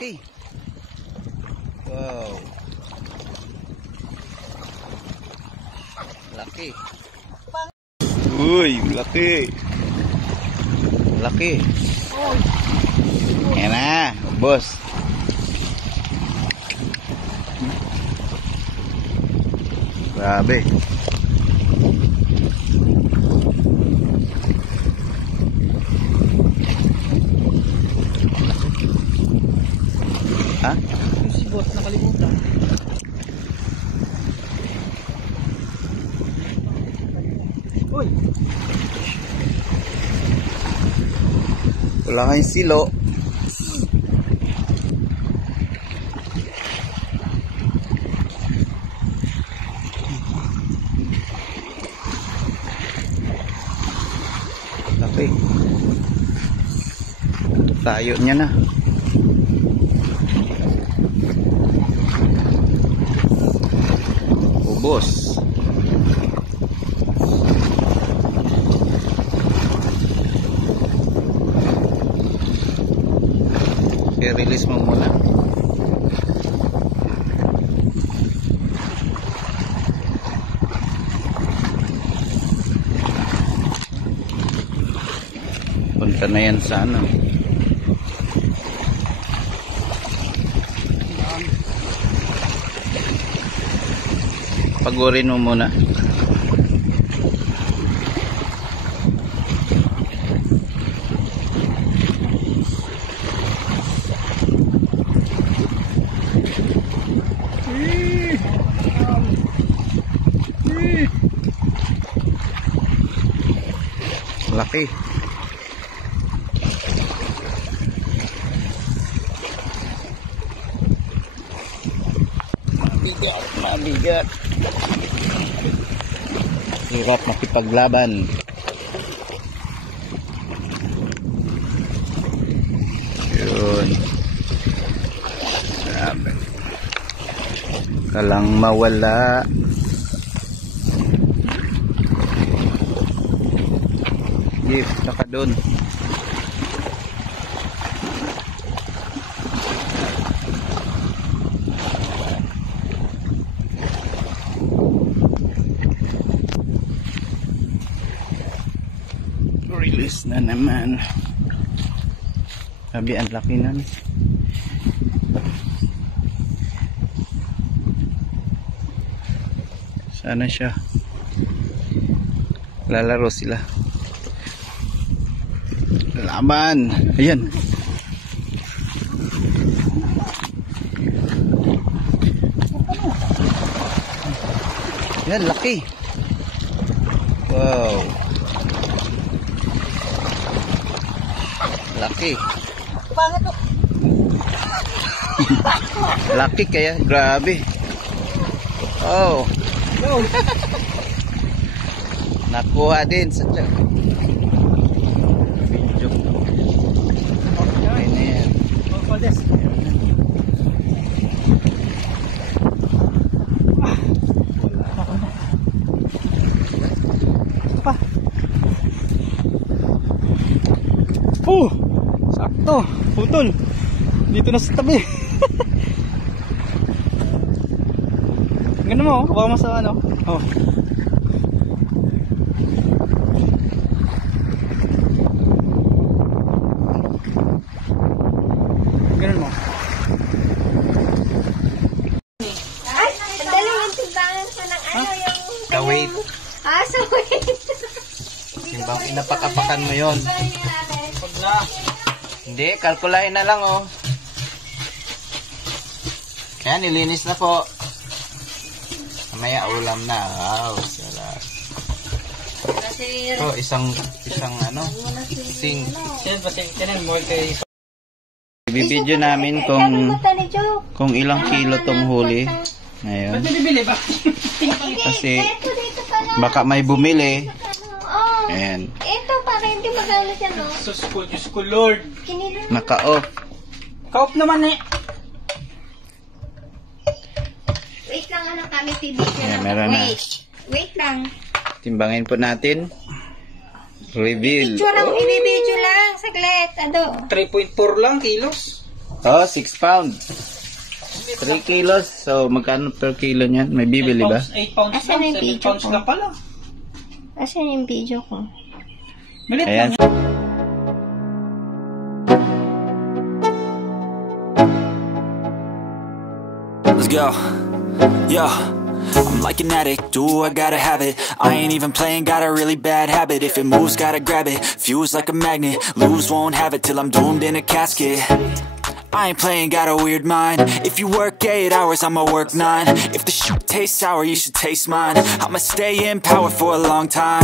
laki. Wow. Laki. Uy, laki. Laki. Yan na, boss. Grabe. Ha? Yung sigot, nakalimutan. Uy! Wala kang silo. Laki. Tayo niya na. Ubos. I-release mo muna. Punta na yan sa ano. Pagurin mo muna. Laki. Mabigat, mabigat. Hirap makipaglaban. Yun. Grabe. Kalang mawala. Gift, saka doon. Release na naman. Sabi, ang laki na. Sana siya. Lalaro sila. Laban. Ayan. Yan, laki. Wow. Laki. Pangit to. Laki kaya, grabe. Oh. No. Nakuha din sa video. Okay na yan. Pa. Sakto. Putol. Dito na sa tabi. Ganun mo, baka mo sa ano. Oh. Ganun mo. Ay, sandali yung timbangan ko ng ano yung... The weight. Sa weight. Timbang, inapak-apakan mo yon. Hindi, kalkulahin na lang oh. Kaya nilinis na po. Mamaya ulam na. Wow, sarap. Ito, isang ano, sing. Ibibidyo namin kung ilang kilo tong huli. Ngayon. Kasi baka may bumili. Ayan. Ito para hindi magalit yan, no? Diyos ko, Lord. Naka-off. Ka-off naman eh. Wait lang, ano kami, picture. Ayan, meron na. Wait lang. Timbangin po natin. Reveal. Picture lang, ibibidyo lang. Saglit, ano? 3.4 lang kilos. Oh, 6 pounds. 3 kilos. So, magkano per kilo niyan? May bibili ba? 8 pounds Asan lang, yung 7 video pounds ko? lang pala. Asan yung video ko? Malit Ayan. lang. Let's go. Yo, I'm like an addict, do I gotta have it. I ain't even playing, got a really bad habit. If it moves, gotta grab it, fuse like a magnet. Lose, won't have it till I'm doomed in a casket. I ain't playing, got a weird mind. If you work 8 hours, I'ma work 9. If the shoot tastes sour, you should taste mine. I'ma stay in power for a long time.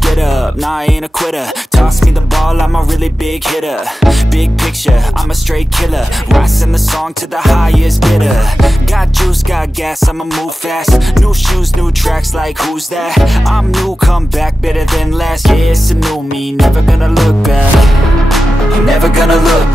Get up, nah, I ain't a quitter. Toss me the ball, I'm a really big hitter. Big picture, I'm a straight killer. Rising the song to the highest bidder. Got juice, got gas, I'ma move fast. New shoes, new tracks, like who's that? I'm new, come back, better than last. Yeah, it's a new me, never gonna look back. Never gonna look